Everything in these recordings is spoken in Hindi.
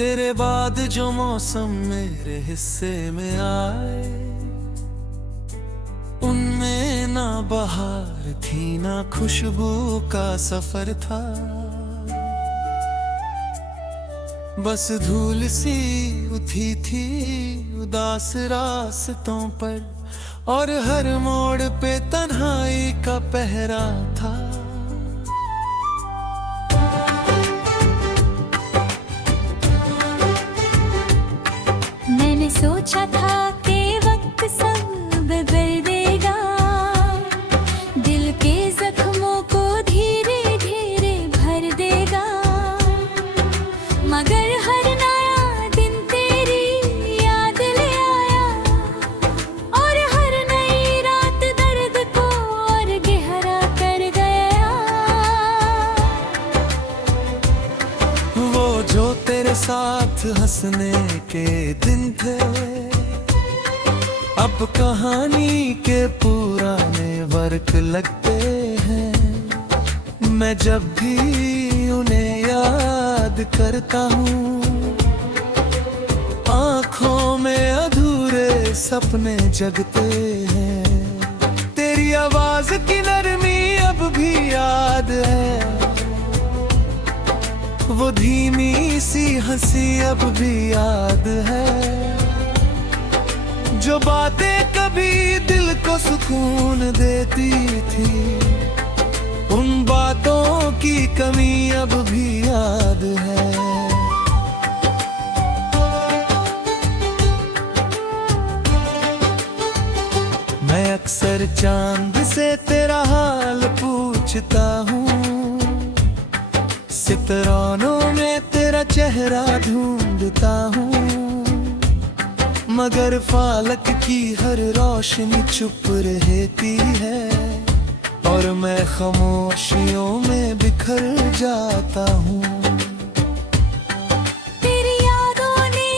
तेरे बाद जो मौसम मेरे हिस्से में आए, उनमें ना बहार थी ना खुशबू का सफर था। बस धूल सी उठी थी उदास रास्तों पर, और हर मोड़ पे तन्हाई का पहरा था। मैंने सोचा था कि वक्त सब बदल देगा, दिल के जख्मों को धीरे धीरे भर देगा। मगर हर नया दिन तेरी याद ले आया, और हर नई रात दर्द को और गहरा कर गया। वो जो तेरे साथ हंसने के दिन थे, अब कहानी के पुराने वर्क लगते हैं। मैं जब भी उन्हें याद करता हूँ, आँखों में अधूरे सपने जगते हैं। तेरी आवाज की नरमी अब भी याद है, वो धीमी सी हंसी अब भी याद है। जो बातें कभी दिल को सुकून देती थी, उन बातों की कमी अब भी याद है। मैं अक्सर चांद से तेरा हाल पूछता हूँ, सितारों में तेरा चेहरा ढूंढता हूँ। मगर फालक की हर रोशनी चुप रहती है, और मैं खामोशियों में बिखर जाता हूँ। तेरी यादों ने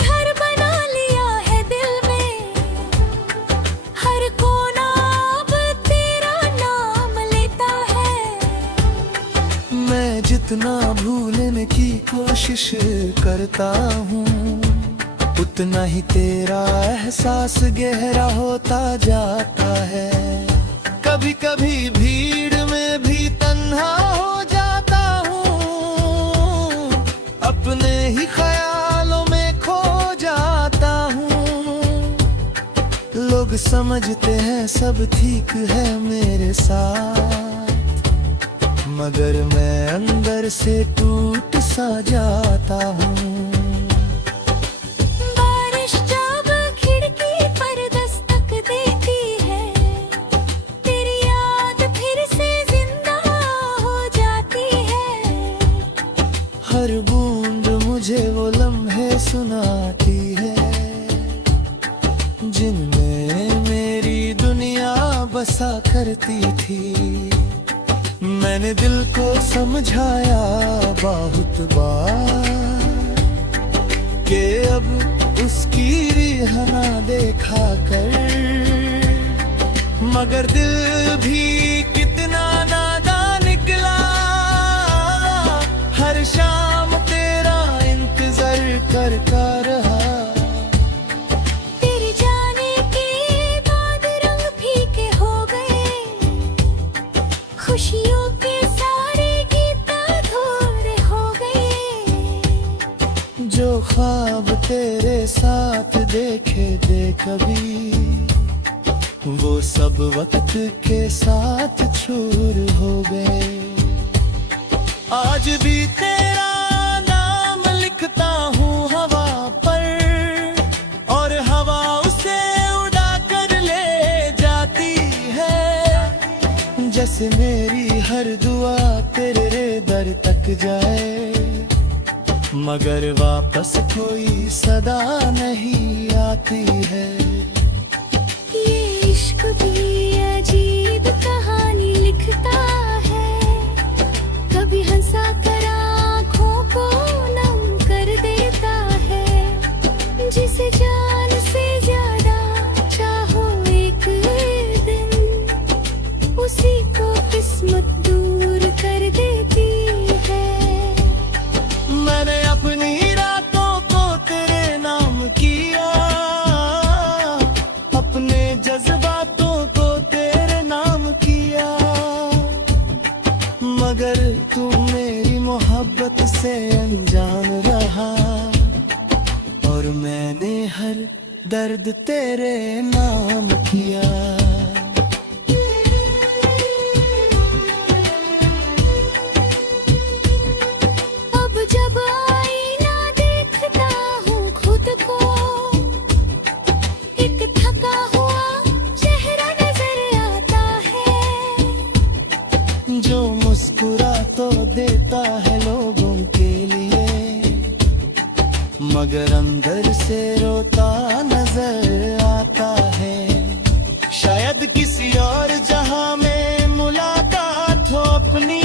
घर बना लिया है दिल में, हर कोना अब तेरा नाम लेता है। मैं जितना भूलने की कोशिश करता हूँ, उतना ही तेरा एहसास गहरा होता जाता है। कभी कभी भीड़ में भी तन्हा हो जाता हूँ, अपने ही ख्यालों में खो जाता हूँ। लोग समझते हैं सब ठीक है मेरे साथ, मगर मैं अंदर से टूट सा जाता हूँ। हर बूंद मुझे वो लम्हे सुनाती है, जिनमें मेरी दुनिया बसा करती थी। मैंने दिल को समझाया बहुत बार कि अब उसकी राह ना देखा कर, मगर दिल भी कितना नादान निकला। हर शाम तेरा इंतजार करता रहा। तेरे जाने के बाद रंग फीके हो गए, खुशियों के सारे गीत अधूरे हो गए। जो ख्वाब तेरे साथ देखे थे कभी, वो सब वक्त के साथ चूर हो गए। आज भी तेरा नाम लिखता हूँ हवा पर, और हवा उसे उड़ा कर ले जाती है। जैसे मेरी हर दुआ तेरे दर तक जाए, मगर वापस कोई सदा नहीं आती है। ये इश्क भी अजीब कहानी लिखता है, कभी हंसा कर आँखों को नम कर देता है। जिसे जान से ज्यादा चाहो एक दिन, उसी को किस्मत दूर कर देती है। मैंने अपनी रात दर्द तेरे नाम किया। अब जब आईना देखता हूँ खुद को, एक थका हुआ चेहरा नजर आता है, जो मुस्कुरा तो देता है लोगों के लिए, मगर अंदर से रोता नजर आता है। शायद किसी और जहां में मुलाकात हो अपनी,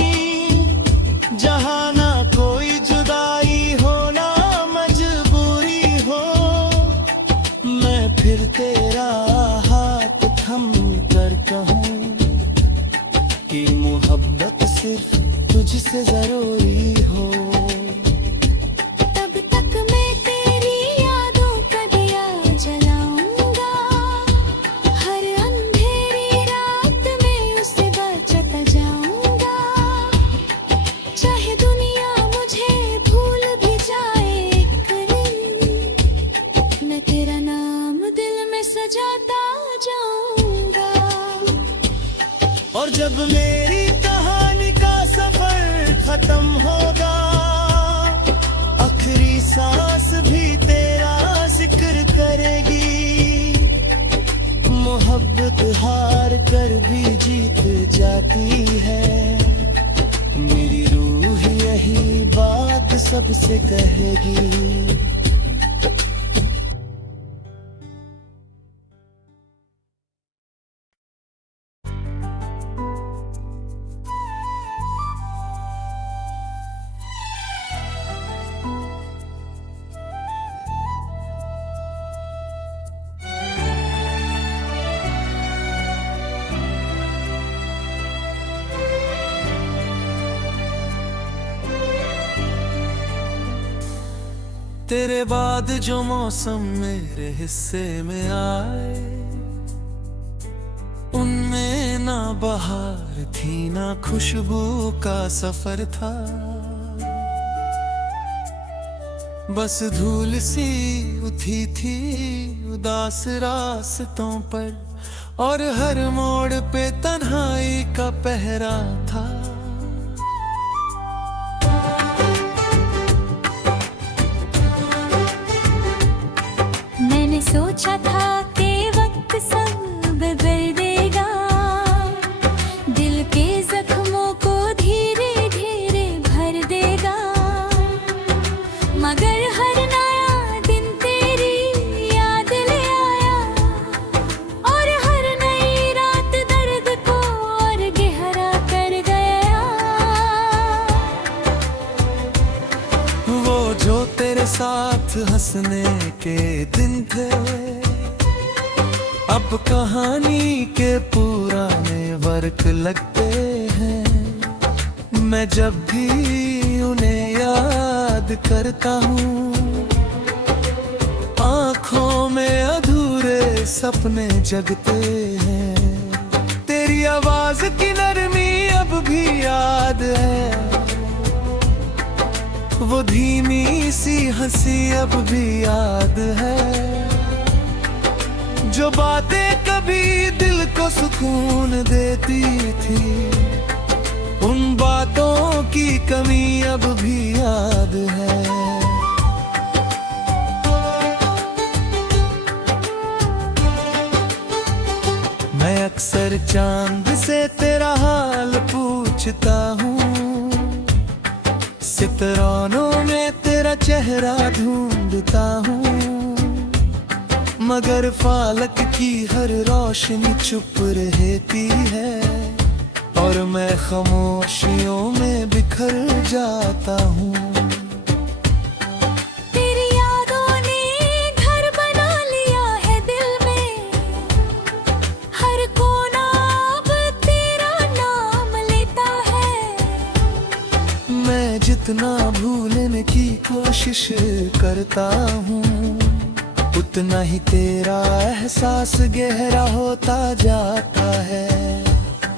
जहां ना कोई जुदाई हो ना मजबूरी हो, मैं फिर तेरा हाथ थम कर कहूं कि मोहब्बत सिर्फ तुझसे जरूरी हो। तब तक मैं तेरी यादों का दिया जलाऊंगा, हर अंधेरी रात में उसे बचाता जाऊंगा। चाहे दुनिया मुझे भूल भी जाए एक दिन, मैं तेरा नाम दिल में सजाता जाऊंगा। और जब मेरी कहानी का सफर खत्म होगा, आखिरी सांस भी तेरा जिक्र करेगी। मोहब्बत हार कर भी जीत जाती है, मेरी रूह यही बात सबसे कहेगी। तेरे बाद जो मौसम मेरे हिस्से में आए, उनमें ना बहार थी ना खुशबू का सफर था, बस धूल सी उठी थी उदास रास्तों पर, और हर मोड़ पे तन्हाई का पहरा था। मैंने सोचा था कि वक्त सब बदल देगा, दिल के जख्मों को धीरे धीरे भर देगा, मगर हर नया दिन तेरी याद ले आया, और हर नई रात दर्द को और गहरा कर गया। वो जो तेरे साथ हंसने के दिन थे, अब कहानी के पुराने वर्क लगते हैं। मैं जब भी उन्हें याद करता हूँ, आँखों में अधूरे सपने जगते हैं। तेरी आवाज की नरमी अब भी याद है, वो धीमी सी हंसी अब भी याद है, जो बातें कभी दिल को सुकून देती थी, उन बातों की कमी अब भी याद है। मैं अक्सर चांद से तेरा हाल पूछता हूँ, सितारों में तेरा चेहरा ढूंढता हूँ, मगर फालक की हर रोशनी चुप रहती है, और मैं खामोशियों में बिखर जाता हूँ। तेरी यादों ने घर बना लिया है दिल में, हर कोना अब तेरा नाम लेता है। मैं जितना भूलने की कोशिश करता हूँ, उतना ही तेरा एहसास गहरा होता जाता है।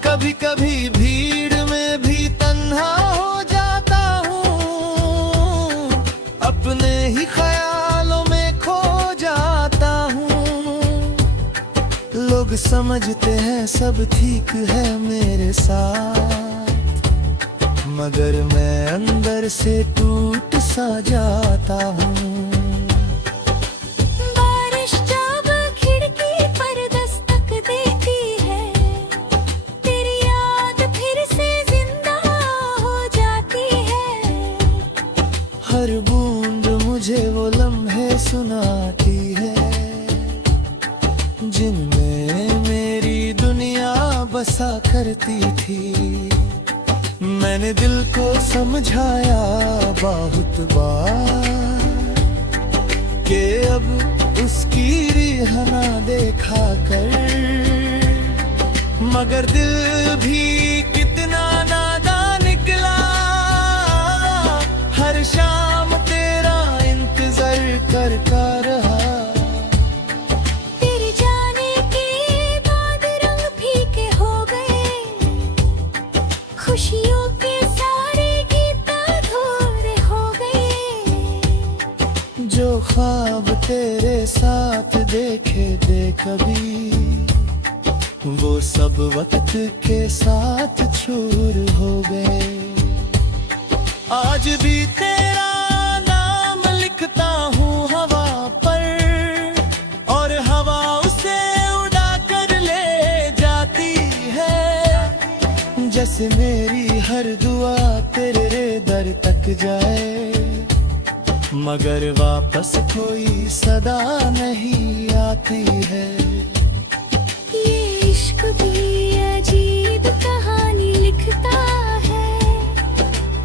कभी कभी भीड़ में भी तन्हा हो जाता हूँ, अपने ही ख्यालों में खो जाता हूँ। समझते हैं सब ठीक है मेरे साथ, मगर मैं अंदर से टूट सा जाता हूँ। बारिश जब खिड़की पर दस्तक देती है, तेरी याद फिर से जिंदा हो जाती है। हर बूंद मुझे वो लम्हे सुनाती है, जिनमें मेरी दुनिया बसा करती थी। मैंने दिल को समझाया बहुत बार कि अब उसकी राह ना देखा कर, मगर दिल भी कितना नादान निकला। हर शाम तेरा इंतजार करता रहा। तेरे जाने के बाद रंग फीके हो गए, खुशियों के सारे गीत अधूरे हो गए। जो ख्वाब तेरे साथ देखे थे कभी, वो सब वक्त के साथ चूर हो गए। आज भी तेरा नाम लिखता हूँ हवा पर, और हवा उसे उड़ा कर ले जाती है। जैसे मेरी हर दुआ तेरे दर तक जाए, मगर वापस कोई सदा नहीं आती है। ये इश्क भी अजीब कहानी लिखता है,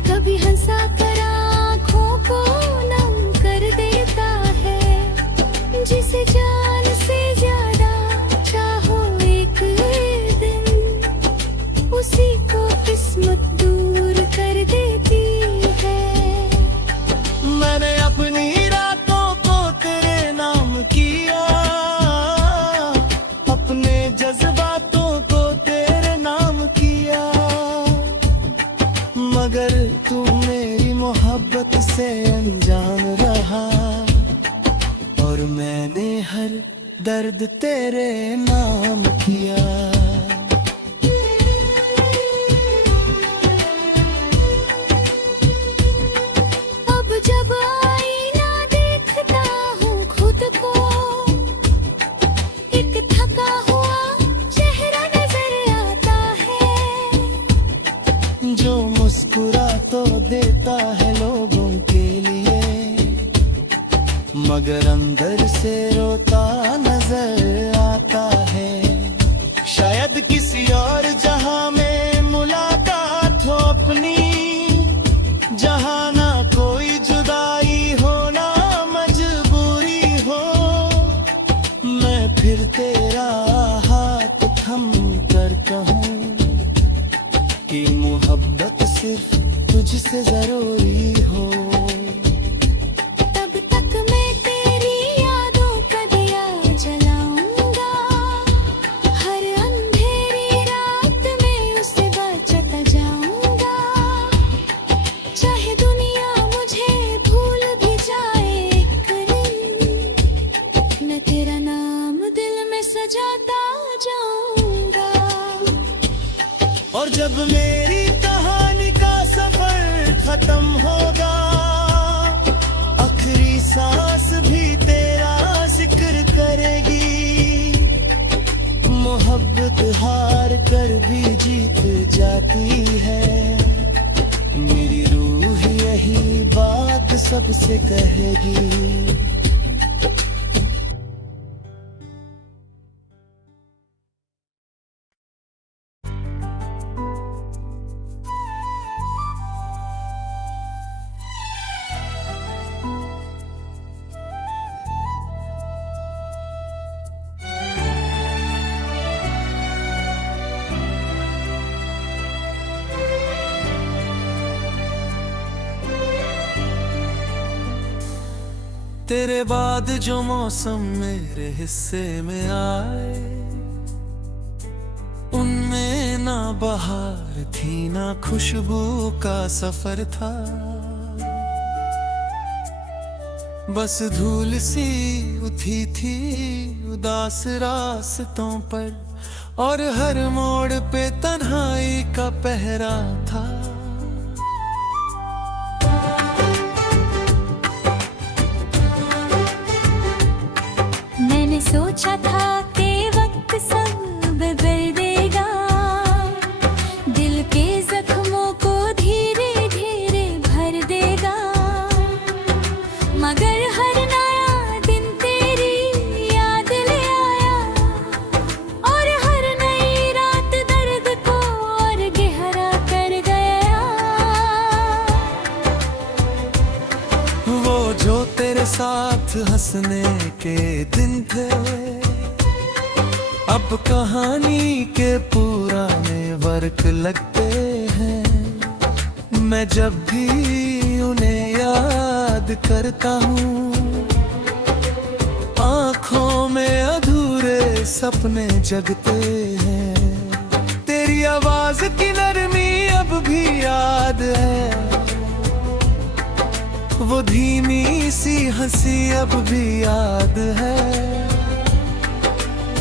कभी हंसा कर आँखों को नम कर देता है। जिसे जान से ज्यादा चाहो एक दिन, उसी को किस्मत दूर कर देती है। मैंने अपनी रातों को तेरे नाम किया, अपने जज्बातों को तेरे नाम किया, मगर तू मेरी मोहब्बत से अनजान रहा। और मैंने हर दर्द तेरे नाम किया। अब जब आईना देखता हूँ खुद को, एक थका हुआ चेहरा नजर आता है। जो मुस्कुरा तो देता है लोगों के लिए, मगर अंदर से रोता नजर आता है। शायद किसी और जहां में मुलाकात हो अपनी, जहां ना कोई जुदाई हो ना मजबूरी हो। मैं फिर तेरा हाथ थम कर कहूँ कि मोहब्बत सिर्फ तुझसे जरूरी हो। तब तक मैं तेरी यादों का दिया जलाऊंगा, हर अंधेरी रात में उसे बचाता जाऊंगा। चाहे दुनिया मुझे भूल भी जाए एक दिन, मैं तेरा नाम दिल में सजाता जाऊंगा। और जब मेरी कहानी का सफर खत्म होगा, आखिरी सांस भी तेरा जिक्र करेगी। मोहब्बत हार कर भी जीत जाती है, मेरी रूह यही बात सबसे कहेगी। तेरे बाद जो मौसम मेरे हिस्से में आए, उनमें ना बहार थी ना खुशबू का सफर था। बस धूल सी उठी थी उदास रास्तों पर, और हर मोड़ पे तन्हाई का पहरा था। मैंने सोचा था कि वक्त सब बदल देगा, दिल के जख्मों को धीरे धीरे भर देगा, मगर हर नया दिन तेरी याद ले आया, और हर नई रात दर्द को और गहरा कर गया। वो जो तेरे साथ हंसने के दिन थे, अब कहानी के पुराने वर्क लगते हैं। मैं जब भी उन्हें याद करता हूँ, आँखों में अधूरे सपने जगते हैं। तेरी आवाज की नरमी अब भी याद है, वो धीमी सी हंसी अब भी याद है।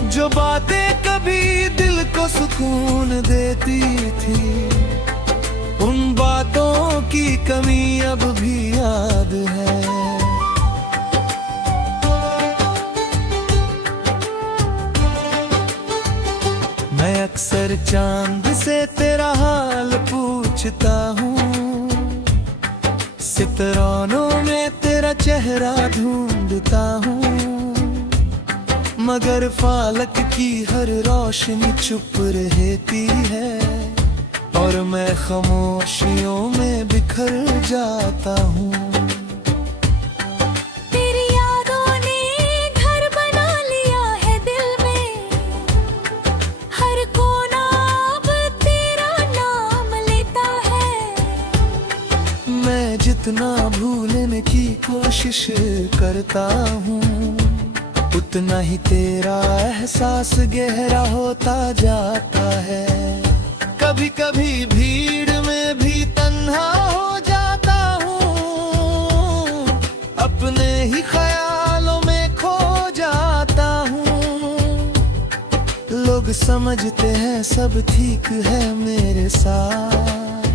जो बातें कभी दिल को सुकून देती थी, उन बातों की कमी अब भी याद है। मैं अक्सर चांद से तेरा हाल पूछता हूँ, सितारों में तेरा चेहरा ढूंढता हूँ, मगर फालक की हर रोशनी चुप रहती है, और मैं खामोशियों में बिखर जाता हूँ। तेरी यादों ने घर बना लिया है दिल में, हर कोना अब तेरा नाम लेता है। मैं जितना भूलने की कोशिश करता हूँ, उतना ही तेरा एहसास गहरा होता जाता है। कभी कभी भीड़ में भी तन्हा हो जाता हूँ, अपने ही ख्यालों में खो जाता हूँ। लोग समझते हैं सब ठीक है मेरे साथ,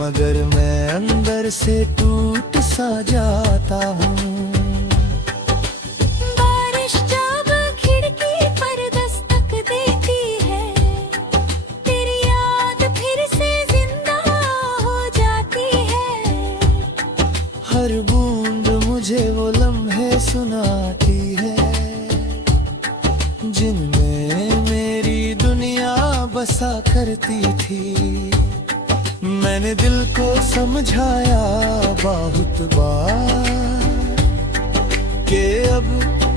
मगर मैं अंदर से टूट सा जाता हूँ। हर बूंद मुझे वो लम्हे सुनाती है, जिनमें मेरी दुनिया बसा करती थी। मैंने दिल को समझाया बहुत बार कि अब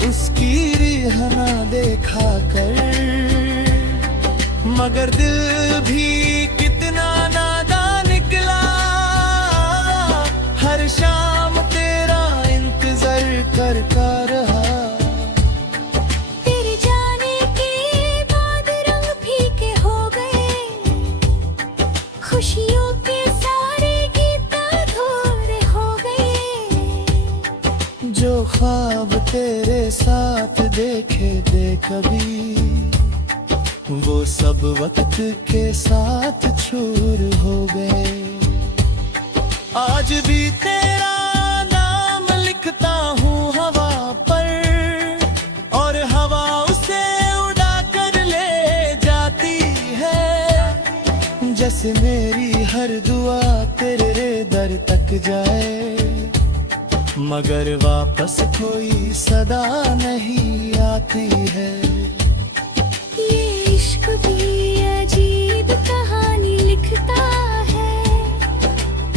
उसकी राह ना देखा कर, मगर दिल भी कितना नादान निकला। हर शाम तेरा इंतजार करता रहा, तेरे जाने के बाद रंग फीके हो गए, खुशियों के सारे गीत अधूरे हो गए। जो ख्वाब तेरे साथ देखे थे कभी, वो सब वक्त के साथ चूर हो गए। आज भी तेरा नाम लिखता हूँ हवा पर, और हवा उसे उड़ा कर ले जाती है। जैसे मेरी हर दुआ तेरे दर तक जाए, मगर वापस कोई सदा नहीं आती है। ये इश्क भी अजीब कहानी लिखता है,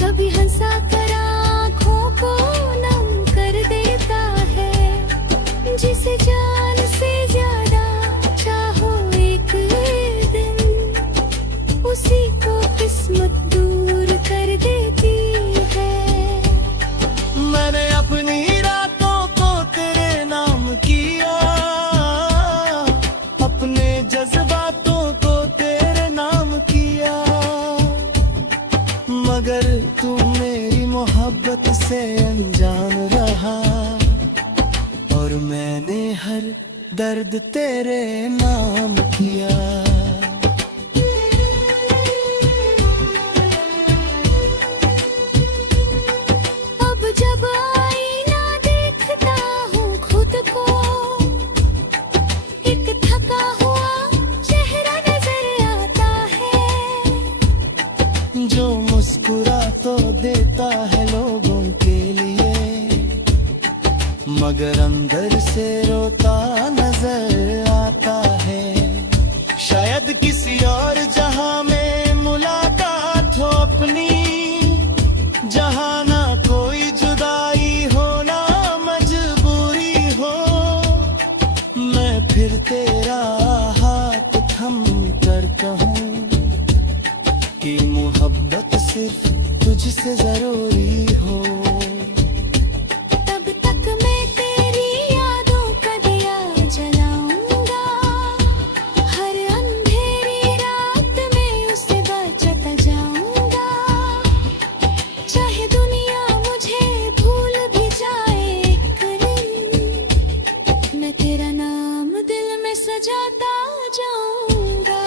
कभी हंसा कर आँखों को नम कर देता है। जिसे जान से ज्यादा चाहो एक दिन, उसी को किस्मत दूर कर देती है। मैंने अपनी रातों को तेरे नाम किया, दर्द तेरे नाम किया। अब जब आईना देखता हूँ खुद को, एक थका हुआ चेहरा नजर आता है, जो मुस्कुरा तो देता है लोगों के लिए, मगर अंदर से रोता नजर आता है। शायद किसी और जहां में मुलाकात हो अपनी, जहां ना कोई जुदाई हो ना मजबूरी हो, मैं फिर तेरा हाथ थम कर कहूं कि मोहब्बत सिर्फ तुझसे जरूरी हो। तब तक मैं तेरी यादों का दिया जलाऊंगा, हर अंधेरी रात में उसे बचाता जाऊंगा। चाहे दुनिया मुझे भूल भी जाए एक दिन, मैं तेरा नाम दिल में सजाता जाऊंगा।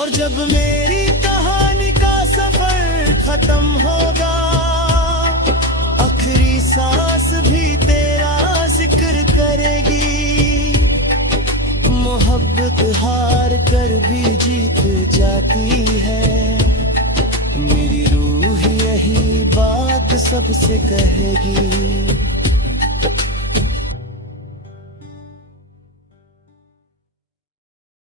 और जब मेरी कहानी का सफर खत्म होगा, आखिरी सांस भी तेरा जिक्र करेगी। मोहब्बत हार कर भी जीत जाती है, मेरी रूह यही बात सबसे कहेगी।